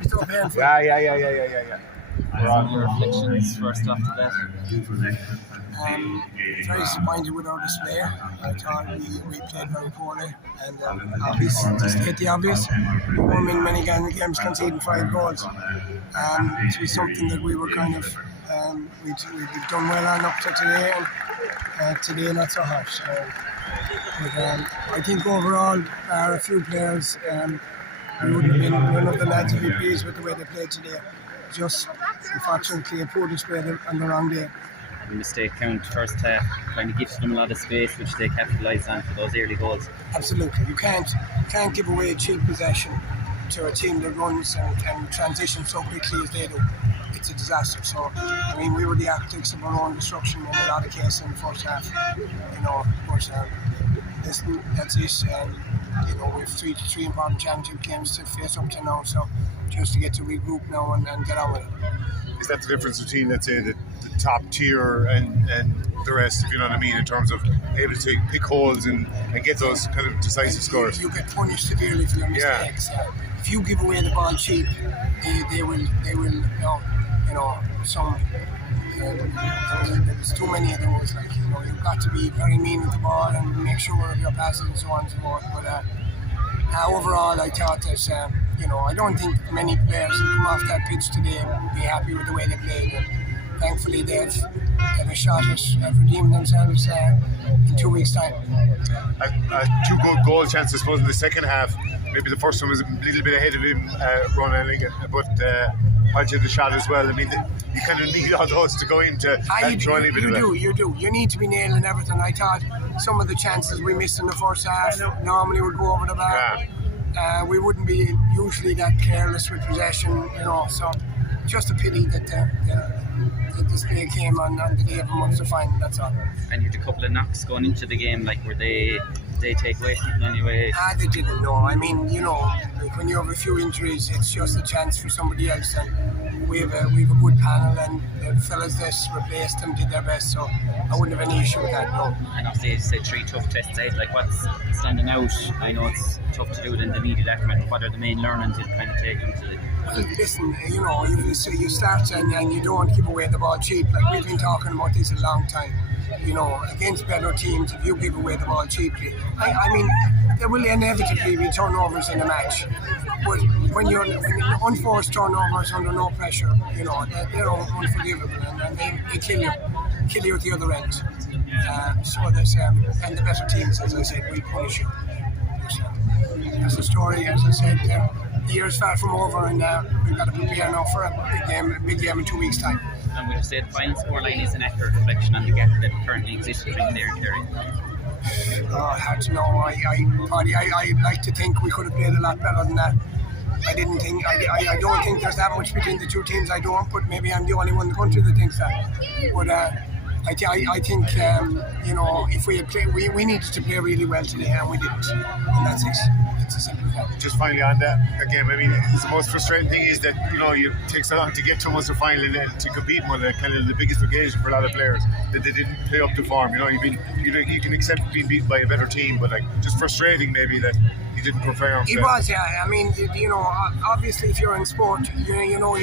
It's so painful. Yeah. Your reflections first after that? Very disappointed with our display. I thought we played very poorly, and obvious, just to get the obvious, we won in many games conceding 5 goals. To be something that we were kind of we'd done well on up to today, and today not so hot. But I think overall, a few players, we wouldn't have been, none of the lads would be pleased with the way they played today. Just unfortunately a poor display on the wrong day. The mistake count first half kind of gives them a lot of space, which they capitalised on for those early goals. Absolutely, you can't give away cheap possession to a team that runs and transitions so quickly as they do. It's a disaster. So, I mean, we were the architects of our own destruction in a lot of cases in the first half. But that's it. We have three important championship games to face up to now. So, just to get to regroup now and get on with it. Is that the difference between, let's say, the top tier and the rest, if you know what I mean, in terms of able to pick holes and get those kind of decisive scores? You get punished severely for your mistakes. If you give away the ball cheap, they will. There's too many of those. You've got to be very mean with the ball and make sure of your passes and so on and so forth. But overall, I thought that I don't think many players who come off that pitch today will be happy with the way they played. And thankfully, they've a shot at redeeming themselves in 2 weeks' time. 2 good goal chances, I suppose, in the second half. Maybe the first one was a little bit ahead of him, Ron Elling, but Hodge had the shot as well. I mean, you kind of need all those to go into that drawing a bit of it. You do. You need to be nailing everything. I thought some of the chances we missed in the first half normally would go over the bar. Yeah. We wouldn't be usually that careless with possession, so just a pity that the display came on the day of a Munster final, that's all. And you had a couple of knocks going into the game, were they take away people anyway? They didn't know. I mean, when you have a few injuries, it's just a chance for somebody else, and we have a good panel, and the fellas that replaced them did their best, so I wouldn't have any issue with that, no. And obviously, you said 3 tough tests out, what's standing out? I know it's tough to do it in the immediate aftermath. What are the main learnings you've kind of taken to the... Well, listen, you start and you don't give away the ball cheap. We've been talking about this a long time. Against better teams, if you give away the ball cheaply, I mean, there will inevitably be turnovers in a match. But when you're unforced turnovers under no pressure, they're unforgivable, and they kill you at the other end. So there's and the better teams, as I said, will punish you. That's the story, as I said. The year's far from over, and we've got to prepare now for a big game in 2 weeks' time. And would you say the final scoreline is an accurate reflection on the gap that currently exists between Clare and Kerry? Hard to know. I like to think we could have played a lot better than that. I don't think there's that much between the two teams. I don't, but maybe I'm the only one in the country that thinks that. But I think if we had played, we needed to play really well today, and we didn't. And that's it. It's as simple as that. Just finally on that again, I mean, the most frustrating thing is that it takes so long to get to a Munster final and to compete in one of the biggest occasion for a lot of players that they didn't play up to form. You can accept being beaten by a better team, but just frustrating maybe that you didn't perform. It was, yeah. I mean, obviously if you're in sport, you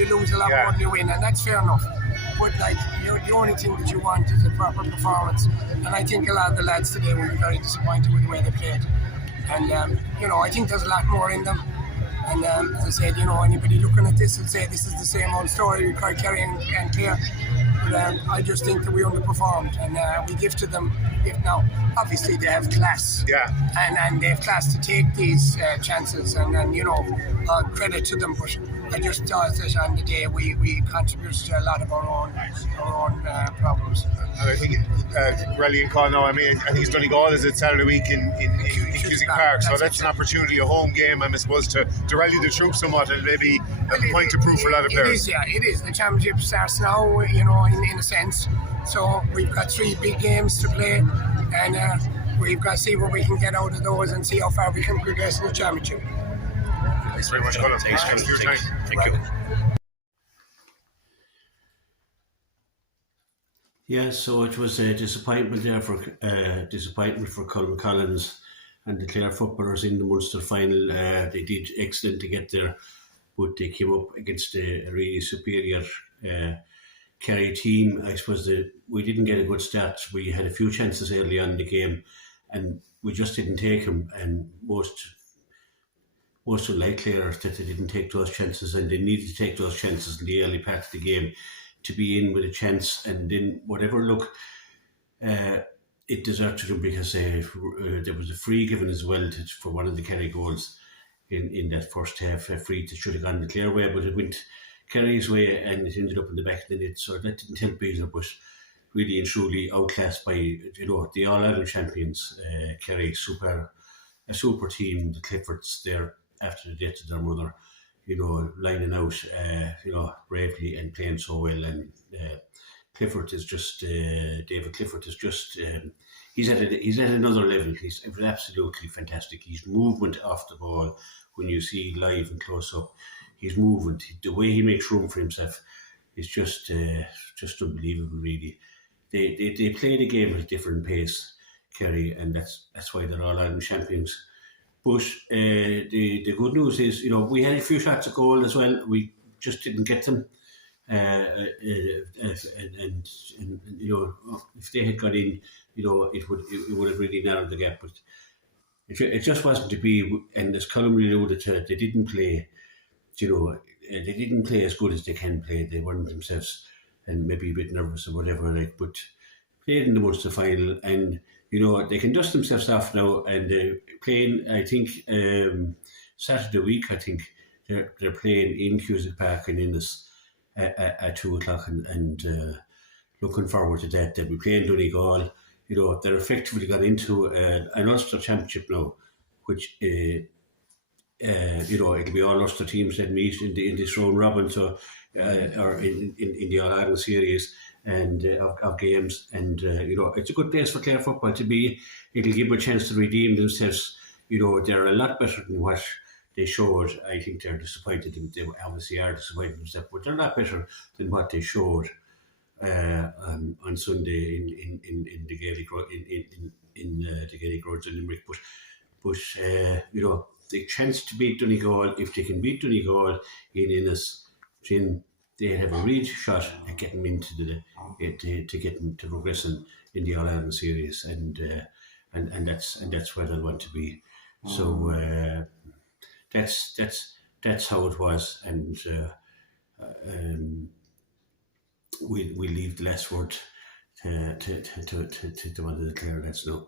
lose a lot more than you win, and that's fair enough. But the only thing that you want is a proper performance, and I think a lot of the lads today will be very disappointed with the way they played. And I think there's a lot more in them. And as I said, anybody looking at this will say this is the same old story with Kerry and Clare. But I just think that we underperformed, and we gifted them. Now, obviously, they have class, and they have class to take these chances, and credit to them. But I just thought that on the day we contributed to a lot of our own problems. And I think rallying call now. I mean, I think it's Donegal is it Saturday week in Cusack Park, so that's an opportunity, a home game, I'm supposed to rally the troops somewhat and maybe a point to prove for a lot of players. It is. The championship starts now, in a sense. So we've got 3 big games to play, and we've got to see what we can get out of those and see how far we can progress in the championship. Thanks very much, Colin. Thanks for your time. Thank you. Yeah, so it was a disappointment there for Colin Collins and the Clare footballers in the Munster final. They did excellent to get there, but they came up against a really superior Kerry team. I suppose we didn't get a good start. We had a few chances early on in the game, and we just didn't take them. And most unlikely are that they didn't take those chances, and they needed to take those chances in the early part of the game to be in with a chance. And then whatever look, it deserted them, because there was a free given as well for one of the Kerry goals in that first half. A free that should have gone the Clare way, but it went Kerry's way and it ended up in the back of the net, so that didn't help either. But really and truly outclassed by the All-Ireland champions, Kerry, a super team. The Cliffords there, after the death of their mother, lining out, bravely and playing so well. And Clifford is just David Clifford is just he's at another level. He's absolutely fantastic. His movement off the ball, when you see live and close up, his movement, the way he makes room for himself, is just unbelievable. Really, they play the game at a different pace, Kerry, and that's why they're All-Ireland champions. But the good news is, we had a few shots at goal as well. We just didn't get them. And if they had got in, it would have really narrowed the gap. But it just wasn't to be. And as Colm alluded to, they didn't play. They didn't play as good as they can play. They weren't themselves, and maybe a bit nervous or whatever. But played in the Munster final, and they can dust themselves off now. And playing, I think, Saturday week. I think they're playing in Cusack Park in Innis at 2:00, and looking forward to that. They'll be playing Donegal. They're effectively got into an Ulster Championship now, which it'll be all Ulster teams that meet in this round robin, so or in the All-Ireland series and of games. And it's a good place for Clare football to be. It'll give them a chance to redeem themselves. They're a lot better than what they showed. I think they're disappointed. They obviously are disappointed in themselves, but they're not better than what they showed on Sunday in the Gaelic Road in the Gaelic Roads in Limerick. But the chance to beat Donegal, if they can beat Donegal in Innis, then they have a real shot at getting into to getting to progressing in the All-Ireland series, and that's where they want to be. So that's how it was, and we leave the last word to one of the Clare lads now.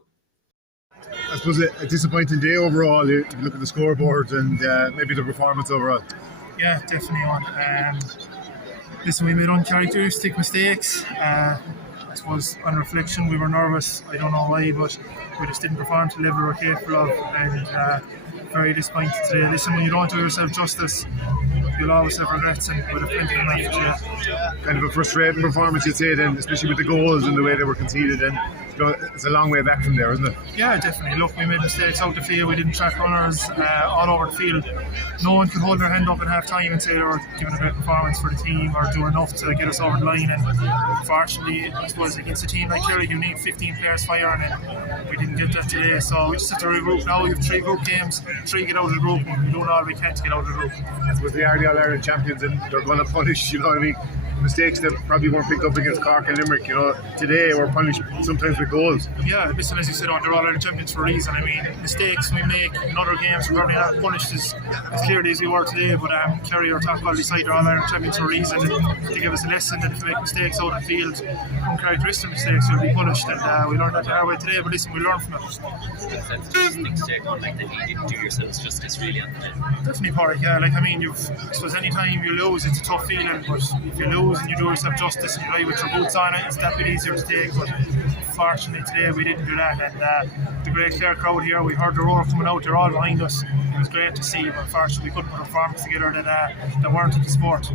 I suppose a disappointing day overall. If you look at the scoreboard and maybe the performance overall. Yeah, definitely one. Listen, we made uncharacteristic mistakes. I suppose on reflection we were nervous. I don't know why, but we just didn't perform to the level we were capable of, and very disappointed today. Listen, when you don't do yourself justice, you'll always have regrets, and we'll have plenty of them after. Kind of a frustrating performance, you'd say, then, especially with the goals and the way they were conceded. And it's a long way back from there, isn't it? Yeah, definitely. Look, we made mistakes out the field. We didn't track runners all over the field. No one could hold their hand up at half time and say they were giving a great performance for the team or do enough to get us over the line. And unfortunately, I suppose against a team like Kerry, you need 15 players firing, and we didn't get that today. So we just have to regroup now. We have 3 group games, 3 get out of the group, and we're doing all we can to get out of the group. I suppose they are the All-Ireland champions, and they're going to punish, what I mean, mistakes that probably weren't picked up against Cork and Limerick. Today we're punished sometimes with goals. Yeah, listen, as you said, they're All-Ireland champions for a reason. I mean, mistakes we make in other games, we're probably not punished as clearly as we were today, but Kerry are top quality side, they're All-Ireland champions for a reason. They give us a lesson that if we make mistakes out of the field, uncharacteristic mistakes, we'll be punished, and we learned that the hard way today, but listen, we learn from it. That's just things to take on, like that you didn't do yourselves justice really on the day. Definitely, Pádraig, yeah. Like, I mean, I suppose any time you lose, it's a tough feeling, but if you lose and you do yourself justice and you lie with your boots on it, it's that bit easier to take. But unfortunately today we didn't do that, and the great Clare crowd here, we heard the roar coming out, they're all behind us. It was great to see, but unfortunately we couldn't put a performance together that warranted the sport.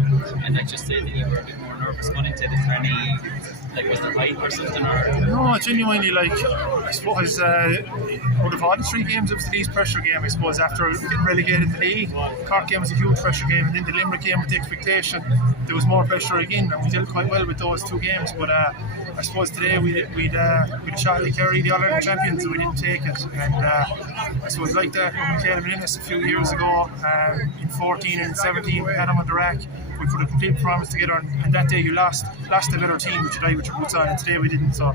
And like just say that you were a bit more nervous going into it. Is there any, was there hype or something? Or? No, genuinely, I suppose out of all the 3 games, it was the least pressure game. I suppose after getting relegated in the league, Cork game was a huge pressure game, and then the Limerick game with the expectation there was more pressure again, and we did quite well with those 2 games. But I suppose today we'd a shot at Kerry, the All-Ireland champions, and we didn't take it. And I suppose like that when we came in this a few years ago, in 14 and 17 we had them on the rack. We put a complete performance together, and that day you lost a better team, which you died with your boots on, and today we didn't. So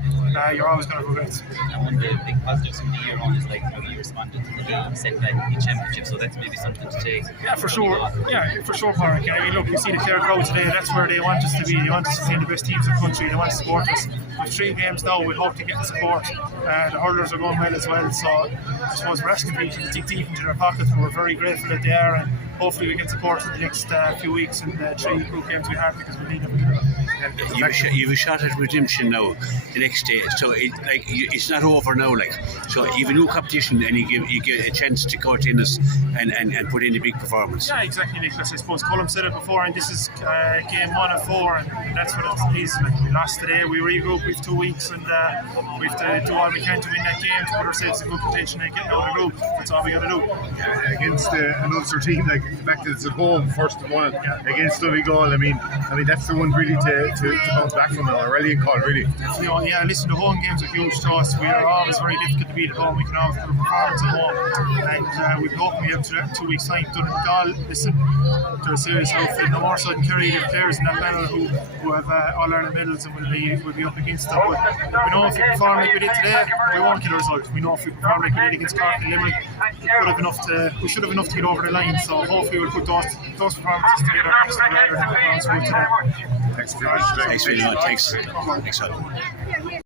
you're always going to regret. And one of the big positives from the year on is like how you responded to the league setback in championship. So that's maybe something to take. Yeah, for sure. Yeah, for sure, Park. I mean, look, you see the Clare crowd today. That's where they want us to be. They want us to see the best teams in the country. They want to support us. With 3 games now, we hope to get the support. The hurlers are going well as well. So I suppose we're asking people to dig deep into their pockets, and we're very grateful that they are. And hopefully we get support for the next few weeks and 3 group games we have, because we need them. You've a shot at redemption now the next day, so it's not over now. So you've a new competition, and you get a chance to go in this and put in a big performance. Yeah, exactly, Nicholas. I suppose Colm said it before, and this is game 1 of 4, and that's what it is. We lost today, we regroup. We've 2 weeks, and we have to do all we can to win that game, to put ourselves in good contention and get out of the group. That's all we got to do. Against an Ulster team, like the fact that it's at home, first of all, against Donegal. I mean that's the one really to bounce back from, a rallying call, really. Yeah, listen, the home games are huge to us. We are always very difficult to beat at home. We can always put a performance at home, and we've hoped we have 2 weeks' time. Donegal, listen, they're a serious outfit. No more so than Kerry, the players in that panel who have all Ireland medals and will be up against them. But we know if we perform like we did today, we won't get a result. We know if we perform like we did against Cork and Limerick, we should have enough to get over the line. So hopefully we'll put those performances together next to the other performance we today. Thanks very much. Thanks very much. Thanks.